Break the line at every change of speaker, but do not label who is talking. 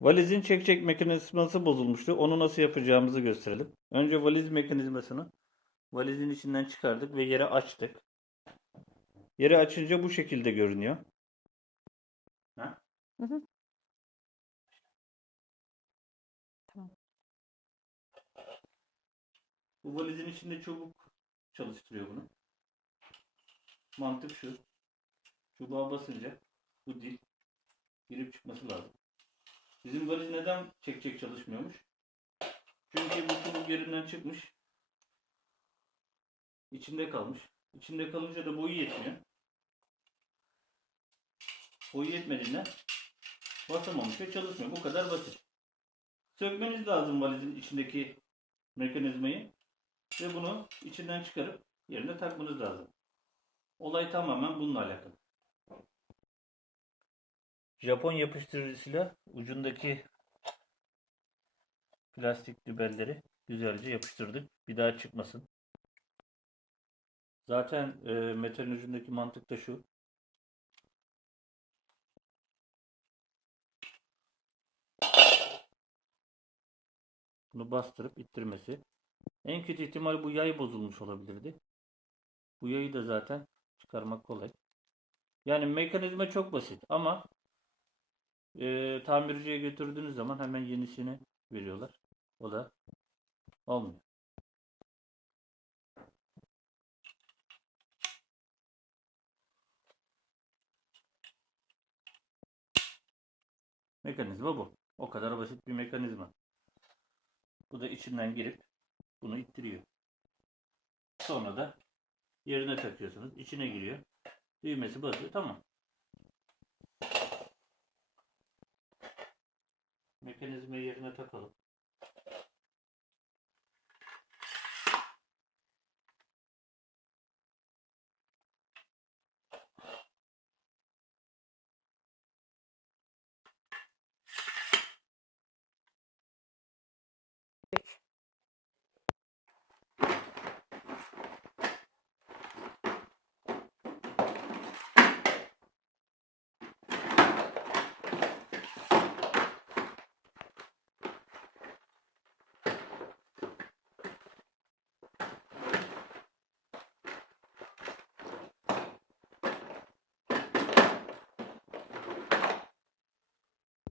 Valizin çek çek mekanizması bozulmuştu. Onu nasıl yapacağımızı gösterelim. Önce valiz mekanizmasını valizin içinden çıkardık ve yere açtık. Yere açınca bu şekilde görünüyor. Ha?
Hı hı. Tamam.
Bu valizin içinde çubuk çalıştırıyor bunu. Mantık şu. Çubuğa basınca bu dil girip çıkması lazım. Bizim valiz neden çek çek çalışmıyormuş? Çünkü bu çubuk yerinden çıkmış. İçinde kalmış. İçinde kalınca da boyu yetmiyor. Boyu yetmediğinden basamamış ve çalışmıyor. Bu kadar basit. Sökmeniz lazım valizin içindeki mekanizmayı ve bunu içinden çıkarıp yerine takmanız lazım. Olay tamamen bununla alakalı. Japon yapıştırıcısıyla ucundaki plastik dübelleri güzelce yapıştırdık. Bir daha çıkmasın. Zaten e, metalin ucundaki mantık da şu. Bunu bastırıp ittirmesi. En kötü ihtimal bu yay bozulmuş olabilirdi. Bu yayı da zaten çıkarmak kolay. Yani mekanizma çok basit ama e, tamirciye götürdüğünüz zaman hemen yenisini veriyorlar. O da olmuyor. Mekanizma bu. O kadar basit bir mekanizma. Bu da içinden girip bunu ittiriyor. Sonra da yerine takıyorsunuz. İçine giriyor. Düğmesi basıyor. Tamam. Mekanizmayı yerine takalım.